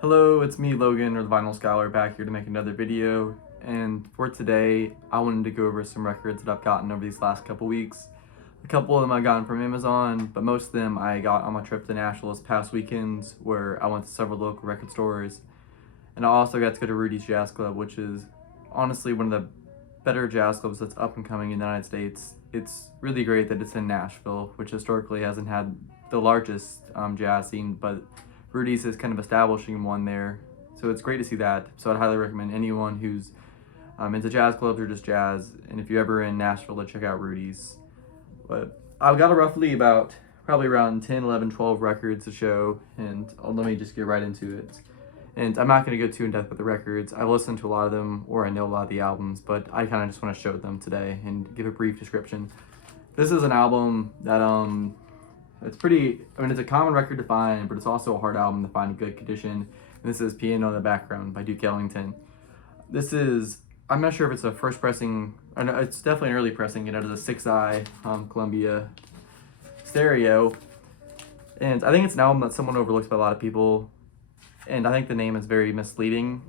Hello, it's me, Logan, or the Vinyl Scholar, back here to make another video. And for today, I wanted to go over some records that I've gotten over these last couple weeks. A couple of them I gotten from Amazon, but most of them I got on my trip to Nashville this past weekend, where I went to several local record stores. And I also got to go to Rudy's Jazz Club, which is honestly one of the better jazz clubs that's up and coming in the United States. It's really great that it's in Nashville, which historically hasn't had the largest jazz scene, but Rudy's is kind of establishing one there, so it's great to see that. So I'd highly recommend anyone who's into jazz clubs or just jazz, and if you're ever in Nashville, to check out Rudy's. But I've got probably around 10, 11, 12 records to show, and let me just get right into it. And I'm not going to go too in depth with the records. I listened to a lot of them, or I know a lot of the albums, but I kind of just want to show them today and give a brief description. This is an album that it's a common record to find, but it's also a hard album to find in good condition. And this is Piano in the Background by Duke Ellington. I'm not sure if it's a first pressing, I know it's definitely an early pressing, it is a 6i Columbia stereo. And I think it's an album that someone overlooks by a lot of people. And I think the name is very misleading,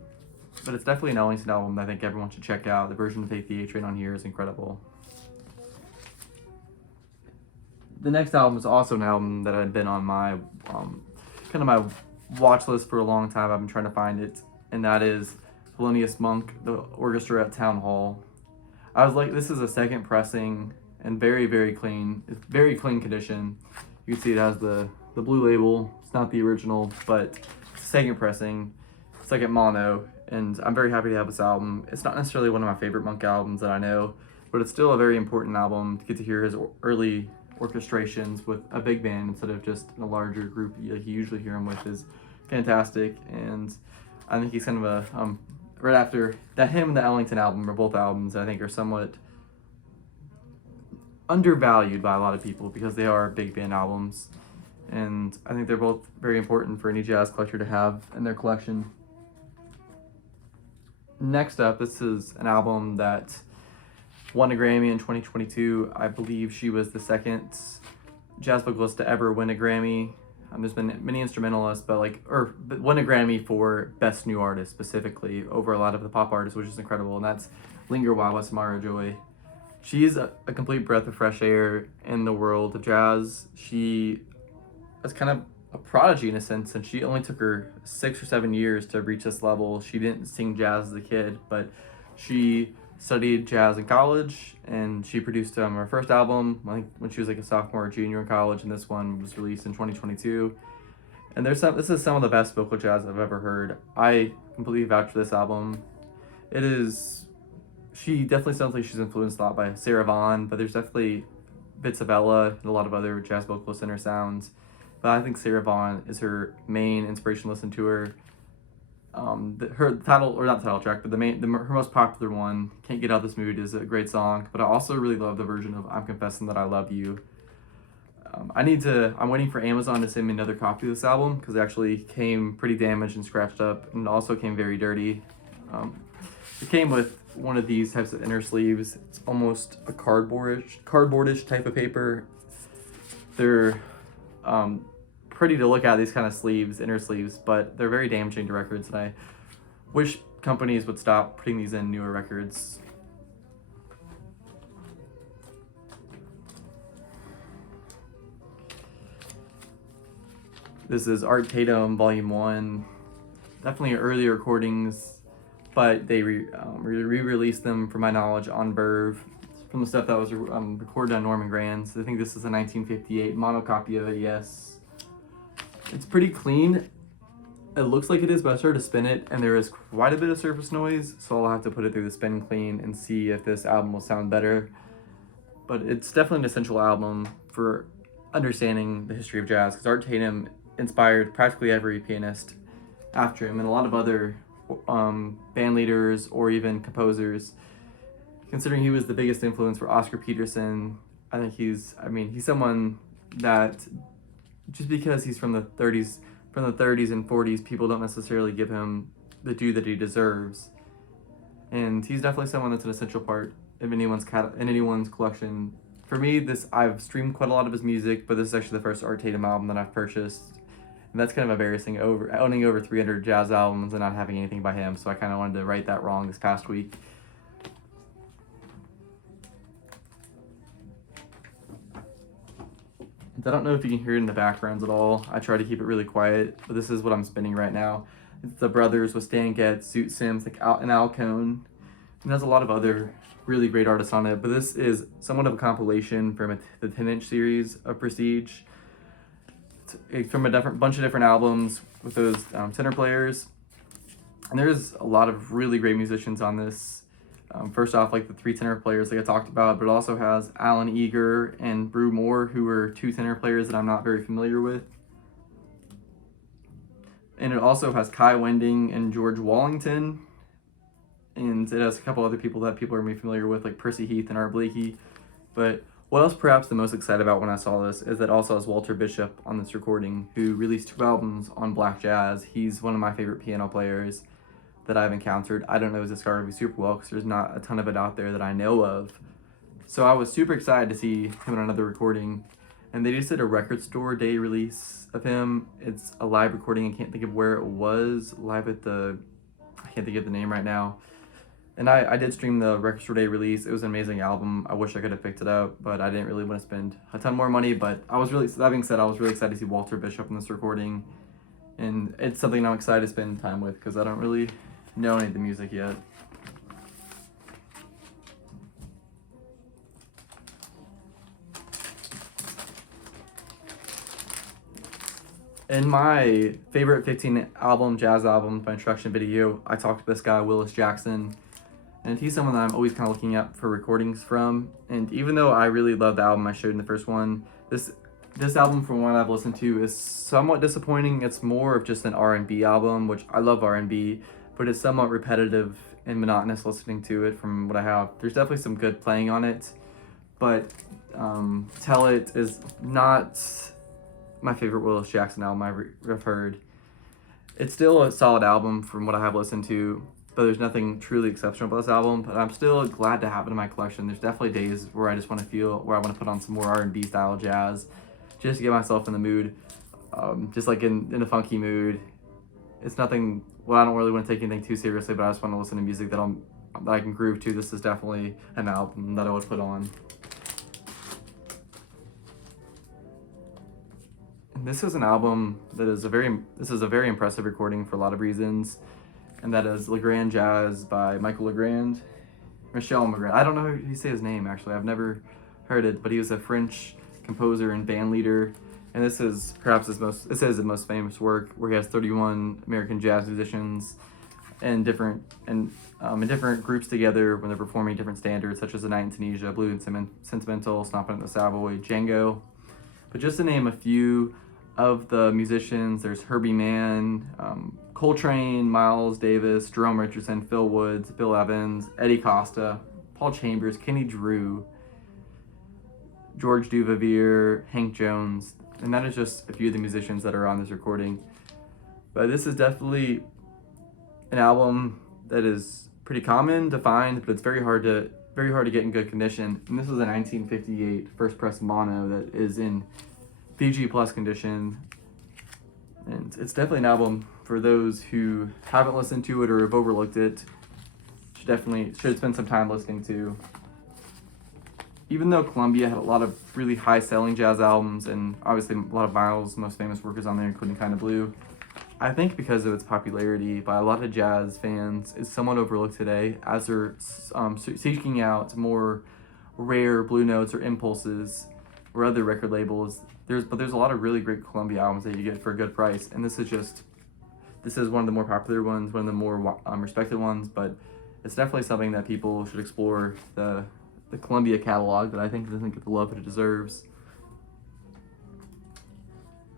but it's definitely an Ellington album that I think everyone should check out. The version of Take the A Train on here is incredible. The next album is also an album that had been on my my watch list for a long time. I've been trying to find it, and that is Felonious Monk, the orchestra at Town Hall. I was like, this is a second pressing and very, very clean. It's very clean condition. You can see it has the blue label. It's not the original, but it's second pressing, second mono, and I'm very happy to have this album. It's not necessarily one of my favorite Monk albums that I know, but it's still a very important album to get to hear his early orchestrations with a big band instead of just a larger group you usually hear him with is fantastic. And I think he's kind of a right after that, him and the Ellington album are both albums I think are somewhat undervalued by a lot of people because they are big band albums, and I think they're both very important for any jazz collector to have in their collection. Next up, this is an album that won a Grammy in 2022. I believe she was the second jazz vocalist to ever win a Grammy. There's been many instrumentalists, but won a Grammy for Best New Artist specifically over a lot of the pop artists, which is incredible, and that's Linger While by Samara Joy. She's a complete breath of fresh air in the world of jazz. She is kind of a prodigy in a sense, and she only took her 6 or 7 years to reach this level. She didn't sing jazz as a kid, but she studied jazz in college, and she produced her first album, I think, when she was like a sophomore or junior in college, and this one was released in 2022. And this is some of the best vocal jazz I've ever heard. I completely vouch for this album. She definitely sounds like she's influenced a lot by Sarah Vaughan, but there's definitely bits of Ella and a lot of other jazz vocalists in her sounds. But I think Sarah Vaughan is her main inspiration to listen to her. Her title, or not title track, but her most popular one, Can't Get Out This Mood, is a great song, but I also really love the version of I'm Confessing That I Love You. I'm waiting for Amazon to send me another copy of this album, because it actually came pretty damaged and scratched up, and also came very dirty. It came with one of these types of inner sleeves. It's almost a cardboardish type of paper. They're pretty to look at, these kind of inner sleeves, but they're very damaging to records, and I wish companies would stop putting these in newer records. This is Art Tatum Volume 1. Definitely early recordings, but they re-released them, from my knowledge, on Verve, from the stuff that was recorded on Norman Granz. I think this is a 1958 monocopy of it, yes. It's pretty clean. It looks like it is, but I started to spin it, and there is quite a bit of surface noise, so I'll have to put it through the spin clean and see if this album will sound better. But it's definitely an essential album for understanding the history of jazz, because Art Tatum inspired practically every pianist after him, and a lot of other band leaders or even composers. Considering he was the biggest influence for Oscar Peterson, I think he's someone that, just because he's from the 30s and 40s, people don't necessarily give him the due that he deserves. And he's definitely someone that's an essential part of anyone's collection. For me, I've streamed quite a lot of his music, but this is actually the first Art Tatum album that I've purchased, And that's kind of embarrassing, owning over 300 jazz albums and not having anything by him. So I kind of wanted to right that wrong this past week. And I don't know if you can hear it in the backgrounds at all. I try to keep it really quiet, but this is what I'm spinning right now. It's the Brothers with Stan Getz, Zoot Sims, and Al Cohn. And there's a lot of other really great artists on it, but this is somewhat of a compilation from the 10-inch series of Prestige. It's from a bunch of different albums with those tenor players. And there's a lot of really great musicians on this. First off, like the 3 tenor players like I talked about, but it also has Alan Eager and Brew Moore, who are 2 tenor players that I'm not very familiar with. And it also has Kai Wending and George Wallington. And it has a couple other people that people are maybe familiar with, like Percy Heath and Art Blakey. But what I was perhaps the most excited about when I saw this is that it also has Walter Bishop on this recording, who released 2 albums on Black Jazz. He's one of my favorite piano players that I've encountered. I don't know his discography super well because there's not a ton of it out there that I know of. So I was super excited to see him on another recording. And they just did a record store day release of him. It's a live recording. I can't think of where it was. Live at the, I can't think of the name right now. And I did stream the record store day release. It was an amazing album. I wish I could have picked it up, but I didn't really want to spend a ton more money. But that being said, I was really excited to see Walter Bishop in this recording. And it's something I'm excited to spend time with because I don't really know any of the music yet. In my favorite 15 jazz album by introduction video, I talked to this guy, Willis Jackson, and he's someone that I'm always kind of looking up for recordings from. And even though I really love the album I showed in the first one, this album, from what I've listened to, is somewhat disappointing. It's more of just an R&B album, which I love R&B, but it's somewhat repetitive and monotonous listening to it from what I have. There's definitely some good playing on it, but Tell It is not my favorite Willis Jackson album I've heard. It's still a solid album from what I have listened to, but there's nothing truly exceptional about this album. But I'm still glad to have it in my collection. There's definitely days where I just want to where I want to put on some more R&B style jazz, just to get myself in the mood, just like in a funky mood. It's nothing. Well, I don't really want to take anything too seriously, but I just want to listen to music that I can groove to. This is definitely an album that I would put on. This is an album that is a very impressive recording for a lot of reasons, and that is Legrand Jazz by Michel Legrand. I don't know how you say his name, actually. I've never heard it, but he was a French composer and band leader, and this is perhaps his most famous work, where he has 31 American jazz musicians in different groups together when they're performing different standards, such as A Night in Tunisia, Blue and Sentimental, Stompin' at the Savoy, Django. But just to name a few of the musicians, there's Herbie Mann, Coltrane, Miles Davis, Jerome Richardson, Phil Woods, Bill Evans, Eddie Costa, Paul Chambers, Kenny Drew, George Duvivier, Hank Jones, and that is just a few of the musicians that are on this recording. But this is definitely an album that is pretty common to find, but it's very hard to get in good condition. And this is a 1958 first press mono that is in VG Plus condition, and it's definitely an album for those who haven't listened to it or have overlooked it. Should spend some time listening to. Even though Columbia had a lot of really high-selling jazz albums and obviously a lot of Miles' most famous work is on there, including Kinda Blue, I think because of its popularity by a lot of jazz fans, it's somewhat overlooked today as they're seeking out more rare blue notes or impulses or other record labels. There's a lot of really great Columbia albums that you get for a good price, and this is one of the more popular ones, one of the more respected ones, but it's definitely something that people should explore, the Columbia catalog, that I think doesn't get the love it deserves.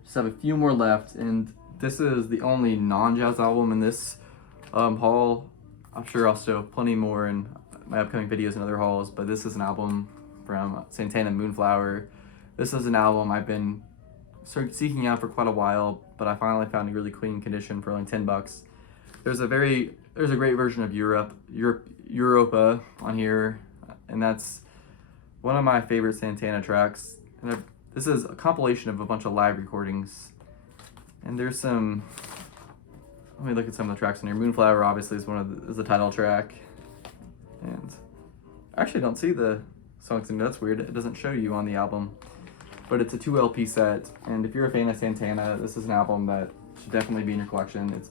Just have a few more left, and this is the only non-jazz album in this haul. I'm sure I'll show plenty more in my upcoming videos and other hauls, but this is an album from Santana Moonflower. This is an album I've been seeking out for quite a while, but I finally found in really clean condition for only $10. There's a great version of Europa on here, and that's one of my favorite Santana tracks. And this is a compilation of a bunch of live recordings, And there's some, let me look at some of the tracks on here. Moonflower obviously is the title track. And I actually don't see the songs in there. That's weird. It doesn't show you on the album. But it's a 2 LP set, and if you're a fan of Santana, this is an album that should definitely be in your collection. It's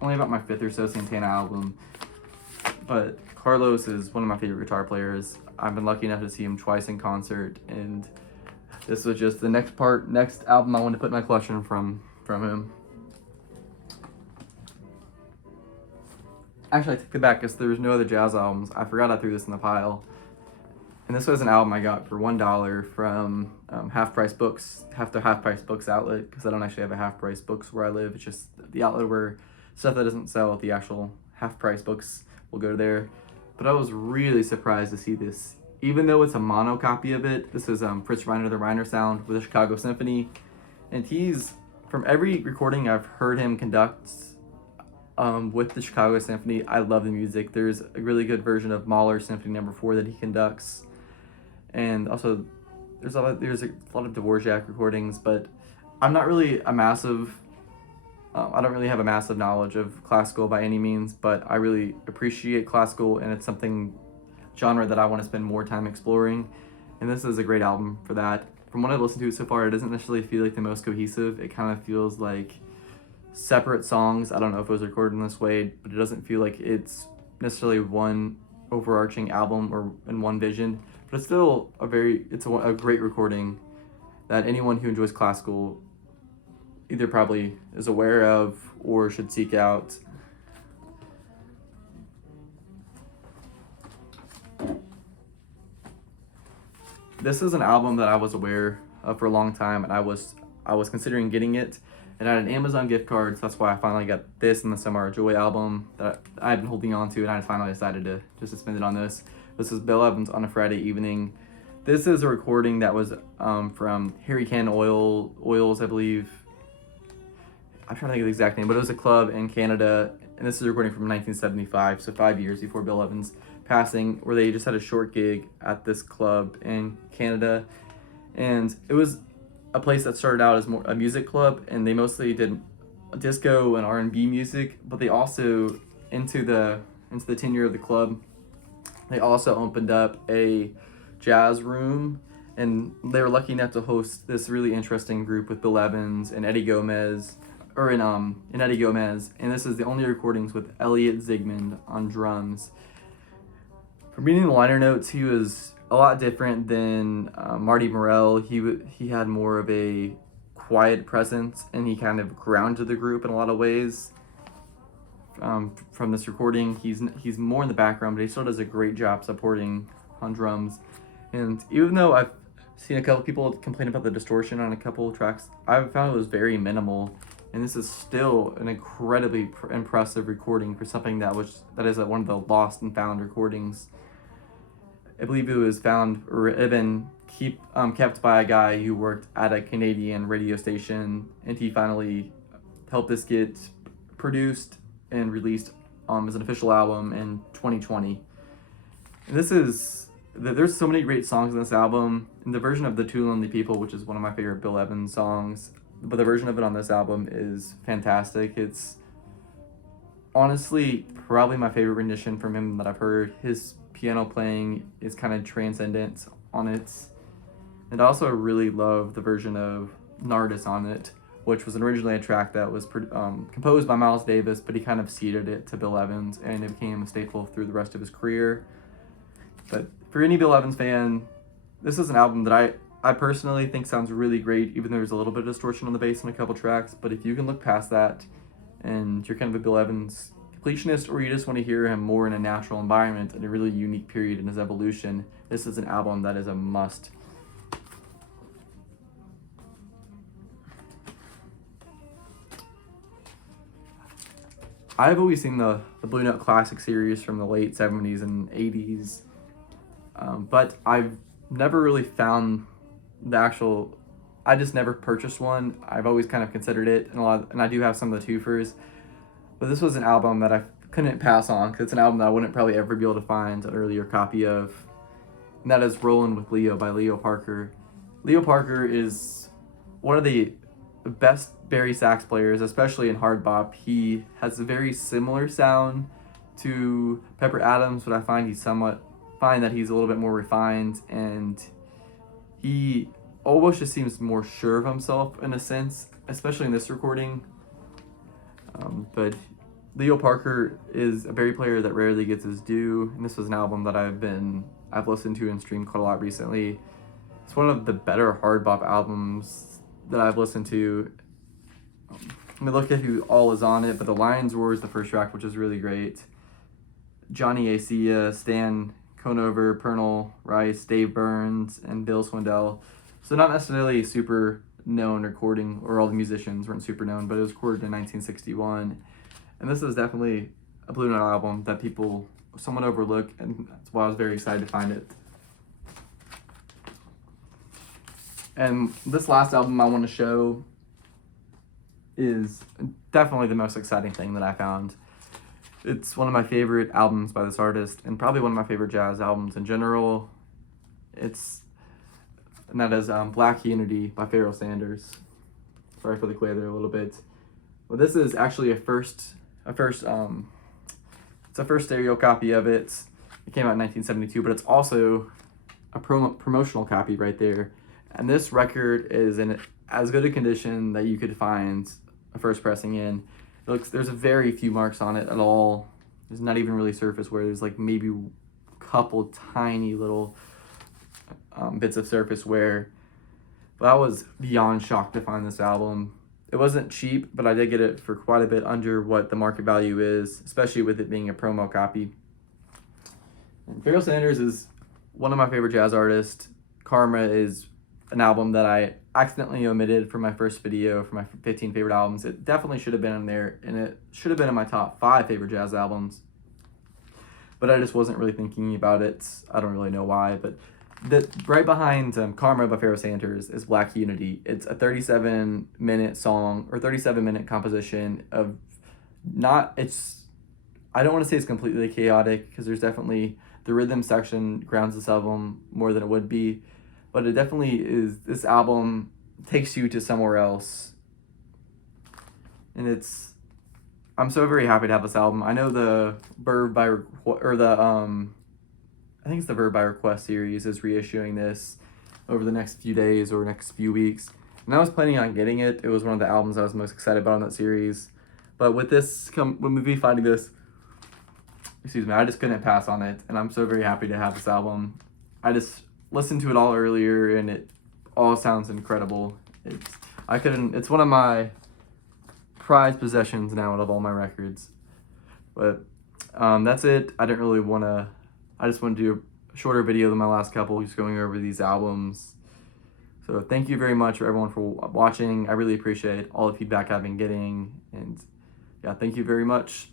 only about my 5th or so Santana album, but Carlos is one of my favorite guitar players. I've been lucky enough to see him twice in concert, and this was just the next album I wanted to put in my collection from him. Actually, I take it back because there was no other jazz albums. I forgot I threw this in the pile. And this was an album I got for $1 from Half Price Books outlet, because I don't actually have a Half Price Books where I live. It's just the outlet where stuff that doesn't sell at the actual Half Price Books will go there. But I was really surprised to see this. Even though it's a mono copy of it, this is Fritz Reiner, the Reiner sound with the Chicago Symphony. And he's, from every recording I've heard him conduct with the Chicago Symphony, I love the music. There's a really good version of Mahler's Symphony No. 4 that he conducts. And also, there's a lot of Dvorak recordings, but I'm not really a massive, I don't really have a massive knowledge of classical by any means, but I really appreciate classical, and it's genre that I want to spend more time exploring. And this is a great album for that. From what I've listened to so far, it doesn't necessarily feel like the most cohesive. It kind of feels like separate songs. I don't know if it was recorded in this way, but it doesn't feel like it's necessarily one overarching album or in one vision. But it's still a great recording that anyone who enjoys classical either probably is aware of or should seek out. This is an album that I was aware of for a long time, and I was considering getting it, and I had an Amazon gift card, so that's why I finally got this and the Samara Joy album that I've been holding on to, and I finally decided to just spend it on this. This is Bill Evans on a Friday Evening. This is a recording that was from Harry Can Oils, I believe. I'm trying to think of the exact name, but it was a club in Canada, and this is a recording from 1975, so 5 years before Bill Evans' passing, where they just had a short gig at this club in Canada. And it was a place that started out as more a music club, and they mostly did disco and R&B music, but they also, into the tenure of the club, they also opened up a jazz room, and they were lucky enough to host this really interesting group with Bill Evans and Eddie Gomez, and this is the only recordings with Eliot Zigmund on drums. From reading the liner notes, he was a lot different than Marty Morell. He had more of a quiet presence, and he kind of grounded the group in a lot of ways. From this recording, he's more in the background, but he still does a great job supporting on drums. And even though I've seen a couple people complain about the distortion on a couple of tracks, I've found it was very minimal. And this is still an incredibly impressive recording for something that is one of the lost and found recordings. I believe it was found or even kept by a guy who worked at a Canadian radio station, and he finally helped this get produced and released as an official album in 2020. And there's so many great songs in this album. And the version of The Two Lonely People, which is one of my favorite Bill Evans songs, but the version of it on this album is fantastic. It's honestly probably my favorite rendition from him that I've heard. His piano playing is kind of transcendent on it. And I also really love the version of Nardis on it, which was originally a track that was composed by Miles Davis, but he kind of ceded it to Bill Evans, and it became a staple through the rest of his career. But for any Bill Evans fan, this is an album that I personally think sounds really great, even though there's a little bit of distortion on the bass in a couple tracks. But if you can look past that, and you're kind of a Bill Evans completionist, or you just want to hear him more in a natural environment in a really unique period in his evolution, this is an album that is a must. I've always seen the Blue Note Classic series from the late 70s and 80s, but I've never really found I just never purchased one. I've always kind of considered it, and I do have some of the twofers, but this was an album that I couldn't pass on, because it's an album that I wouldn't probably ever be able to find an earlier copy of, and that is Rollin' with Leo by Leo Parker. Leo Parker is one of the the best bari sax players, especially in hard bop. He has a very similar sound to Pepper Adams, but I find that he's a little bit more refined, and he almost just seems more sure of himself in a sense, especially in this recording. But Leo Parker is a bari player that rarely gets his due, and this was an album that I've listened to and streamed quite a lot recently. It's one of the better hard bop albums that I've listened to. Let me look at who all is on it, but The Lion's Roar is the first track, which is really great. Johnny Acia, Stan Conover, Pernell Rice, Dave Burns, and Bill Swindell. So not necessarily a super known recording, or all the musicians weren't super known, but it was recorded in 1961. And this is definitely a Blue Note album that people somewhat overlook, and that's why I was very excited to find it. And this last album I want to show is definitely the most exciting thing that I found. It's one of my favorite albums by this artist, and probably one of my favorite jazz albums in general. And that is Black Unity by Pharrell Sanders. Sorry for the quay there a little bit. But this is actually it's a first stereo copy of it. It came out in 1972, but it's also a promotional copy right there. And this record is in as good a condition that you could find a first pressing in. There's a very few marks on it at all. There's not even really surface wear. There's like maybe a couple tiny little bits of surface wear. But I was beyond shocked to find this album. It wasn't cheap, but I did get it for quite a bit under what the market value is, especially with it being a promo copy. And Pharrell Sanders is one of my favorite jazz artists. Karma is an album that I accidentally omitted from my first video for my 15 favorite albums. It definitely should have been in there, and it should have been in my top 5 favorite jazz albums. But I just wasn't really thinking about it. I don't really know why, but right behind Karma by Pharrell Sanders is Black Unity. It's a 37-minute song, or 37-minute composition of I don't want to say it's completely chaotic, because there's definitely the rhythm section grounds this album more than it would be, but it definitely is. This album takes you to somewhere else, and I'm so very happy to have this album. I know the I think it's the Verb by Request series is reissuing this over the next few days or next few weeks. And I was planning on getting it. It was one of the albums I was most excited about on that series. But with this, when we finding this, I just couldn't pass on it. And I'm so very happy to have this album. I just listened to it all earlier, and it all sounds incredible. It's one of my prized possessions now out of all my records. But that's it. I just want to do a shorter video than my last couple, just going over these albums. So thank you very much for everyone for watching. I really appreciate all the feedback I've been getting. And yeah, thank you very much.